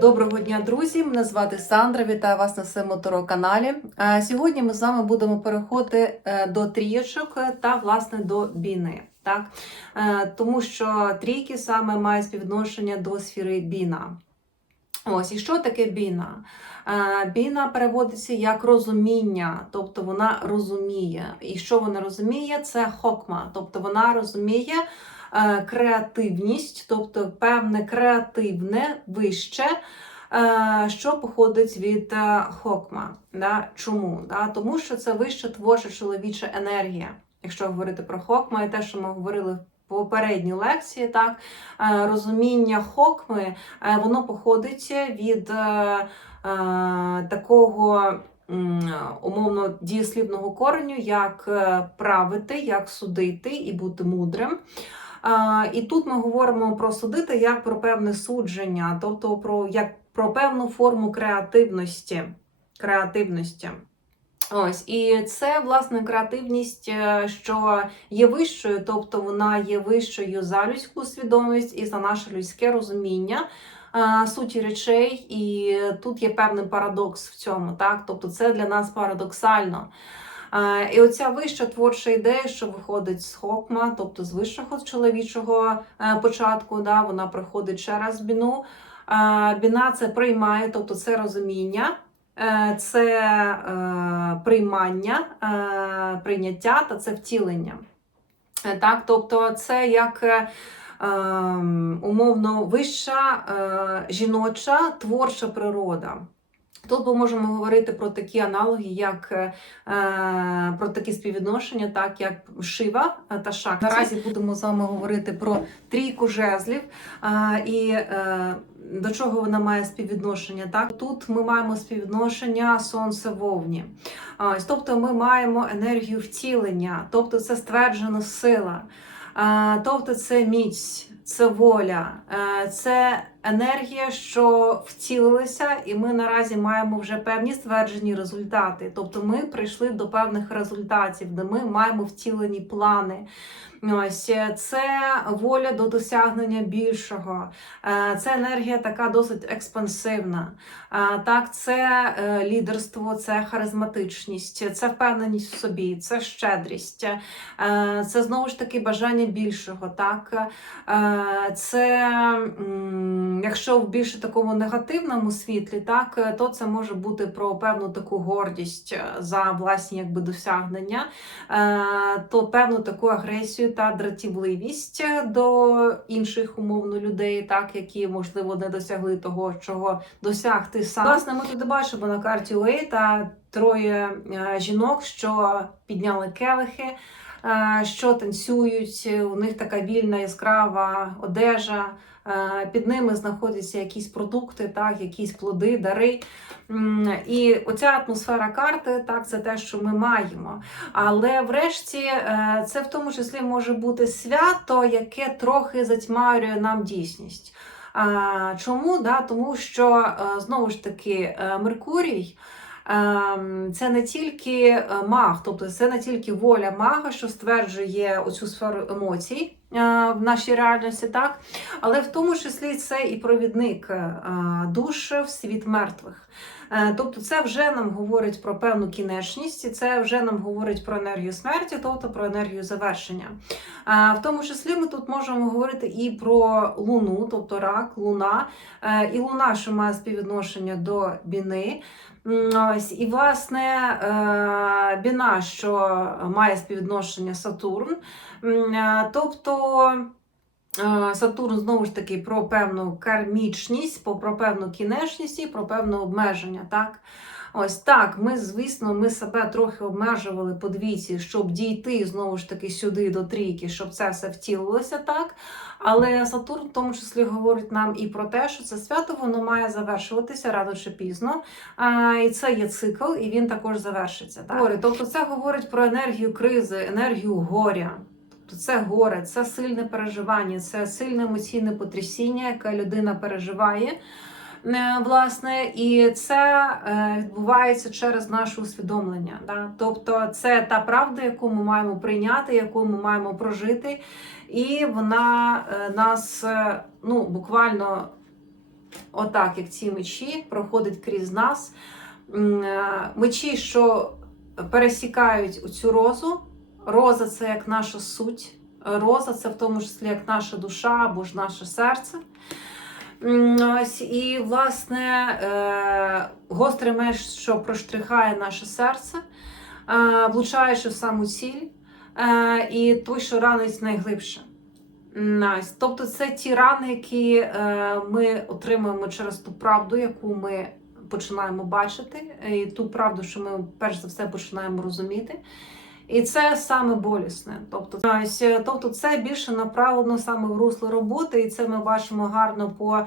Доброго дня, друзі! Мене звати Сандра. Вітаю вас на своєму каналі. Е, Сьогодні ми з вами будемо переходити е, до трієчок та власне до біни. Так? Е, Тому що трійки саме мають співвідношення до сфери біна. Ось і що таке біна? Біна переводиться як розуміння, тобто вона розуміє. І що вона розуміє? Це хокма, тобто вона розуміє креативність, тобто певне креативне вище. е, Що походить від е, хокма? Да? Чому? Да? Тому що це вища творча чоловіча енергія. Якщо говорити про хокма, і те, що ми говорили в попередній лекції, так е, розуміння хокми, е, воно походить від е, е, такого умовно дієслівного кореню, як е, правити, як судити і бути мудрим. І тут ми говоримо про судити як про певне судження, тобто про як про певну форму креативності. креативності. Ось, і це власне креативність, е, що є вищою, тобто вона є вищою за людську свідомість і за наше людське розуміння е, суті речей. І тут є певний парадокс в цьому, так? Тобто це для нас парадоксально. І оця вища творча ідея, що виходить з хокма, тобто з вищого чоловічого е, початку, да, вона приходить через біну. Біна це приймає, тобто це розуміння. Е, це е, приймання, прийняття та це втілення. Так, тобто це як ем, умовно вища жіноча творча природа. Тут ми можемо говорити про такі аналоги, як е, е, про такі співвідношення, так як Шива та Шакті. Наразі будемо з вами говорити про трійку жезлів е, і е, до чого вона має співвідношення. Так тут ми маємо співвідношення сонце вовні. Ось, тобто ми маємо енергію втілення, тобто це стверджена сила, е, тобто це міць. Це воля, е, це енергія, що втілилася, і ми наразі маємо вже певні стверджені результати. Тобто ми прийшли до певних результатів, де ми маємо втілені плани. Ось е, це воля до досягнення більшого, Е, це енергія така досить експансивна. Е, Так, це лідерство, це харизматичність, це впевненість в собі, це щедрість, це знову ж таки бажання більшого. Так, це якщо в більше такому негативному світлі, так е, то це може бути про певну таку гордість е, за власні якби досягнення, е, то певну таку агресію та дратівливість до інших умовно людей, так які можливо не досягли того, чого досяг ти сам. Власне, ми тут бачимо на карті Уейта троє жінок, що підняли келихи. Е, Що танцюють, у них така вільна яскрава одежа, е, під ними знаходяться якісь продукти, так, якісь плоди, дари. І оця атмосфера карти, так, це те, що ми маємо. Але врешті е, це в тому числі може бути свято, яке трохи затьмарює нам дійсність. Чому? Да? Тому що знову ж таки Меркурій. Ем, Це не тільки е, маг, тобто це не тільки воля мага, що стверджує оцю сферу емоцій е, в нашій реальності, так але в тому числі це і провідник е, душ в світ мертвих. Е, Тобто, це вже нам говорить про певну кінечність, і це вже нам говорить про енергію смерті, тобто про енергію завершення. Е, В тому числі ми тут можемо говорити і про луну, тобто рак, луна, Е, і луна, що має співвідношення до біни. І власне біна, що має співвідношення Сатурн. Тобто Сатурн знову ж таки про певну кармічність, про певну кінечність і про певне обмеження. Так? Ось так, ми, звісно, ми себе трохи обмежували по двійці, щоб дійти знову ж таки сюди до трійки, щоб це все втілилося так. Але Сатурн в тому числі говорить нам і про те, що це свято воно має завершуватися рано чи пізно. А, і це є цикл, і він також завершиться. Так? Тобто це говорить про енергію кризи, енергію горя. Тобто це горе, це сильне переживання, це сильне емоційне потрясіння, яке людина переживає. Е, Власне, і це е, відбувається через наше усвідомлення. Да? Тобто, це та правда, яку ми маємо прийняти, яку ми маємо прожити, і вона е, нас ну, буквально отак, як ці мечі, проходить крізь нас. Мечі, що пересікають цю розу. Роза це як наша суть. Роза це в тому числі як наша душа або ж наше серце. Ось, і, власне, е, гострий меч, що проштрихає наше серце, е, влучаючи в саму ціль, е, і той, що ранить найглибше. Тобто, це ті рани, які ми отримуємо через ту правду, яку ми починаємо бачити, і ту правду, що ми перш за все починаємо розуміти. І це саме болісне. Тобто, е, тобто це більше направлено саме в русло роботи, і це ми бачимо гарно по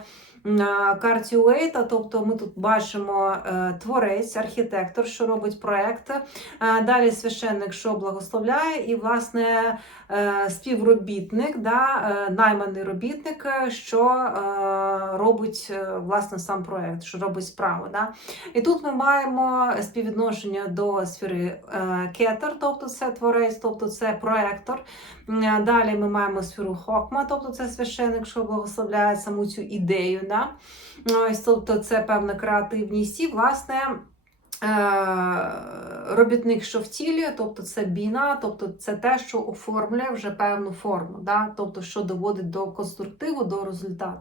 карті Уейта. Тобто ми тут бачимо е, творець, архітектор, що робить проект. Е, далі священник, що благословляє, і власне е, співробітник, да, найманий робітник, що робить власне сам проект, що робить справу. Да. І тут ми маємо співвідношення до сфери кетер, тобто це творець, тобто це проектор. Далі ми маємо сферу хокма, тобто це священик, що благословляє саму цю ідею. Да? Ось, тобто це певна креативність. І, власне, е, робітник, що втілює, тобто це біна, тобто це те, що оформлює вже певну форму, да? тобто що доводить до конструктиву, до результату.